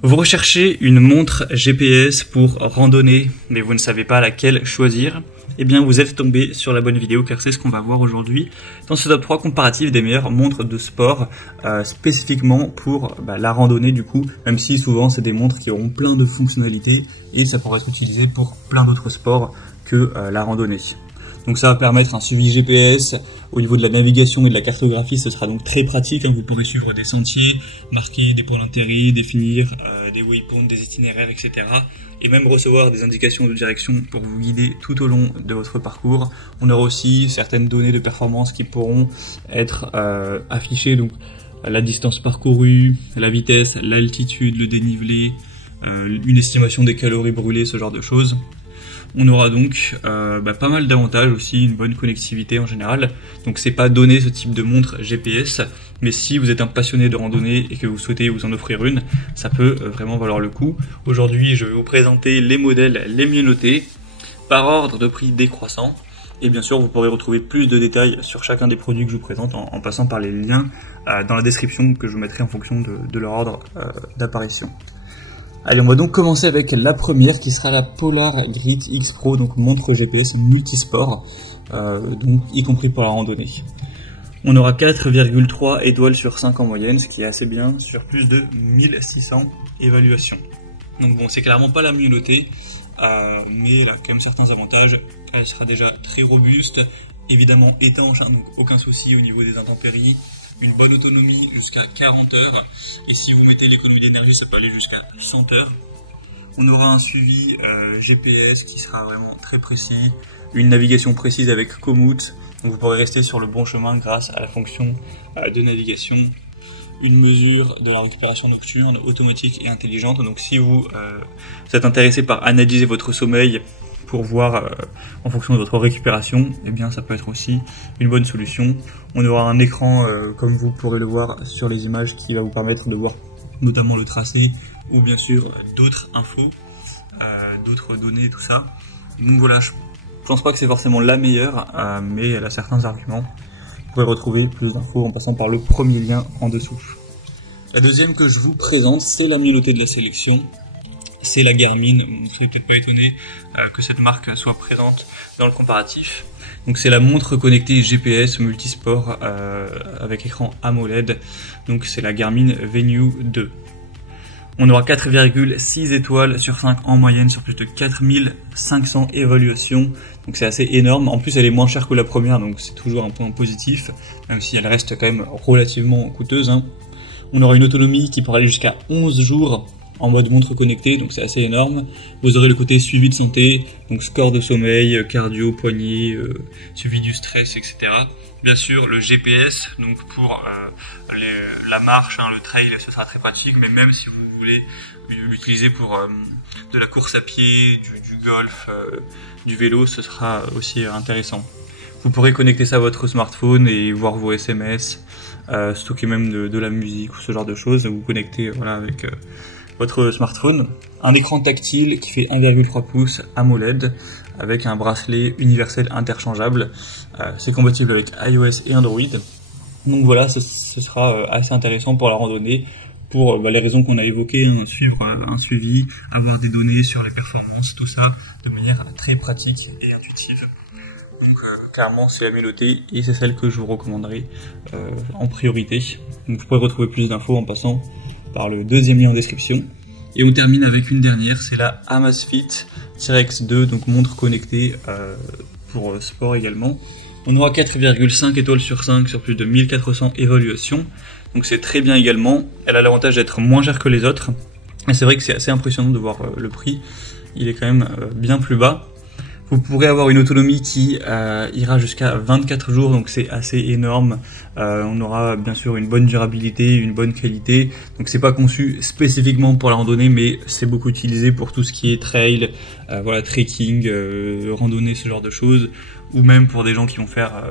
Vous recherchez une montre GPS pour randonnée, mais vous ne savez pas laquelle choisir. Eh bien, vous êtes tombé sur la bonne vidéo, car c'est ce qu'on va voir aujourd'hui dans ce top 3 comparatif des meilleures montres de sport, spécifiquement pour la randonnée du coup, même si souvent c'est des montres qui auront plein de fonctionnalités et ça pourrait être utilisé pour plein d'autres sports que la randonnée. Donc ça va permettre un suivi GPS au niveau de la navigation et de la cartographie, ce sera donc très pratique, vous pourrez suivre des sentiers, marquer des points d'intérêt, définir des waypoints, des itinéraires, etc. Et même recevoir des indications de direction pour vous guider tout au long de votre parcours. On aura aussi certaines données de performance qui pourront être affichées, donc la distance parcourue, la vitesse, l'altitude, le dénivelé, une estimation des calories brûlées, ce genre de choses. On aura donc pas mal d'avantages aussi, une bonne connectivité en général. Donc c'est pas donné ce type de montre GPS, mais si vous êtes un passionné de randonnée et que vous souhaitez vous en offrir une, ça peut vraiment valoir le coup. Aujourd'hui, je vais vous présenter les modèles les mieux notés par ordre de prix décroissant. Et bien sûr, vous pourrez retrouver plus de détails sur chacun des produits que je vous présente en passant par les liens dans la description que je vous mettrai en fonction de leur ordre d'apparition. Allez, on va donc commencer avec la première qui sera la Polar Grit X Pro, donc montre GPS multisport, donc y compris pour la randonnée. On aura 4,3 étoiles sur 5 en moyenne, ce qui est assez bien, sur plus de 1600 évaluations. Donc bon, c'est clairement pas la mieux notée, mais elle a quand même certains avantages. Elle sera déjà très robuste, évidemment étanche, donc aucun souci au niveau des intempéries. Une bonne autonomie jusqu'à 40 heures, et si vous mettez l'économie d'énergie, ça peut aller jusqu'à 100 heures. On aura un suivi GPS qui sera vraiment très précis, une navigation précise avec Komoot, donc vous pourrez rester sur le bon chemin grâce à la fonction de navigation. Une mesure de la récupération nocturne automatique et intelligente, donc si vous êtes intéressé par analyser votre sommeil pour voir en fonction de votre récupération, eh bien ça peut être aussi une bonne solution. On aura un écran, comme vous pourrez le voir sur les images, qui va vous permettre de voir notamment le tracé ou bien sûr d'autres infos, d'autres données, tout ça. Donc voilà, je pense pas que c'est forcément la meilleure, mais elle a certains arguments. Vous pourrez retrouver plus d'infos en passant par le premier lien en dessous. La deuxième que je vous présente, c'est la mieux notée de la sélection. C'est la Garmin, vous ne serez peut-être pas étonné que cette marque soit présente dans le comparatif. Donc c'est la montre connectée GPS multisport avec écran AMOLED, donc c'est la Garmin Venue 2. On aura 4,6 étoiles sur 5 en moyenne sur plus de 4500 évaluations, donc c'est assez énorme. En plus elle est moins chère que la première, donc c'est toujours un point positif, même si elle reste quand même relativement coûteuse. On aura une autonomie qui pourra aller jusqu'à 11 jours en mode montre connectée, donc c'est assez énorme. Vous aurez le côté suivi de santé, donc score de sommeil, cardio, poignet, suivi du stress, etc. Bien sûr, le GPS, donc pour la marche, le trail, ce sera très pratique, mais même si vous voulez l'utiliser pour de la course à pied, du golf, du vélo, ce sera aussi intéressant. Vous pourrez connecter ça à votre smartphone et voir vos SMS, stocker même de la musique ou ce genre de choses, vous connecter avec votre smartphone. Un écran tactile qui fait 1,3 pouces AMOLED avec un bracelet universel interchangeable. C'est compatible avec iOS et Android. Donc voilà, ce sera assez intéressant pour la randonnée, pour les raisons qu'on a évoquées, suivre un suivi, avoir des données sur les performances, tout ça de manière très pratique et intuitive. Donc clairement c'est la mieux notée et c'est celle que je vous recommanderai en priorité. Donc vous pourrez retrouver plus d'infos en passant par le deuxième lien en description. Et on termine avec une dernière, c'est la Amazfit T-Rex 2, donc montre connectée pour sport également. On aura 4,5 étoiles sur 5 sur plus de 1400 évaluations, donc c'est très bien également. Elle a l'avantage d'être moins chère que les autres, et c'est vrai que c'est assez impressionnant de voir le prix, il est quand même bien plus bas. Vous pourrez avoir une autonomie qui ira jusqu'à 24 jours, donc c'est assez énorme. On aura bien sûr une bonne durabilité, une bonne qualité. Donc c'est pas conçu spécifiquement pour la randonnée, mais c'est beaucoup utilisé pour tout ce qui est trail, trekking, randonnée, ce genre de choses. Ou même pour des gens qui vont faire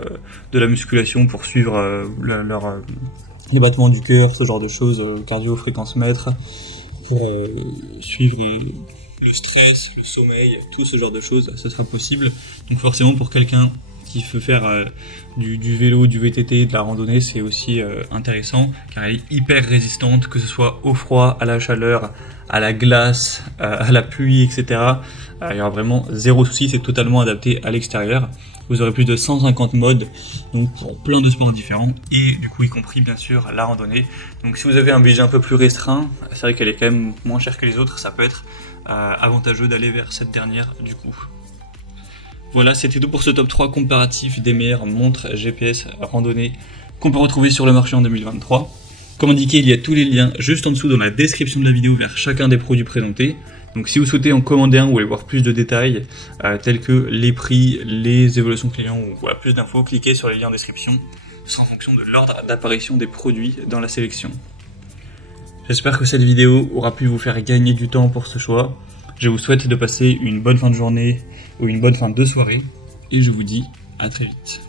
de la musculation pour suivre les battements du cœur, ce genre de choses, cardio, fréquence mètre, pour suivre le stress, le sommeil, tout ce genre de choses, ce sera possible. Donc forcément pour quelqu'un qui veut faire du vélo, du VTT, de la randonnée, c'est aussi intéressant car elle est hyper résistante, que ce soit au froid, à la chaleur, à la glace, à la pluie, etc. Il y aura vraiment zéro souci, c'est totalement adapté à l'extérieur. Vous aurez plus de 150 modes, donc pour plein de sports différents, et du coup y compris bien sûr la randonnée. Donc si vous avez un budget un peu plus restreint, c'est vrai qu'elle est quand même moins chère que les autres, ça peut être avantageux d'aller vers cette dernière du coup. Voilà, c'était tout pour ce top 3 comparatif des meilleures montres GPS randonnée qu'on peut retrouver sur le marché en 2023. Comme indiqué, il y a tous les liens juste en dessous dans la description de la vidéo vers chacun des produits présentés. Donc si vous souhaitez en commander un ou aller voir plus de détails, tels que les prix, les évolutions clients ou voilà, plus d'infos, cliquez sur les liens en description. Ce sera en fonction de l'ordre d'apparition des produits dans la sélection. J'espère que cette vidéo aura pu vous faire gagner du temps pour ce choix. Je vous souhaite de passer une bonne fin de journée ou une bonne fin de soirée. Et je vous dis à très vite.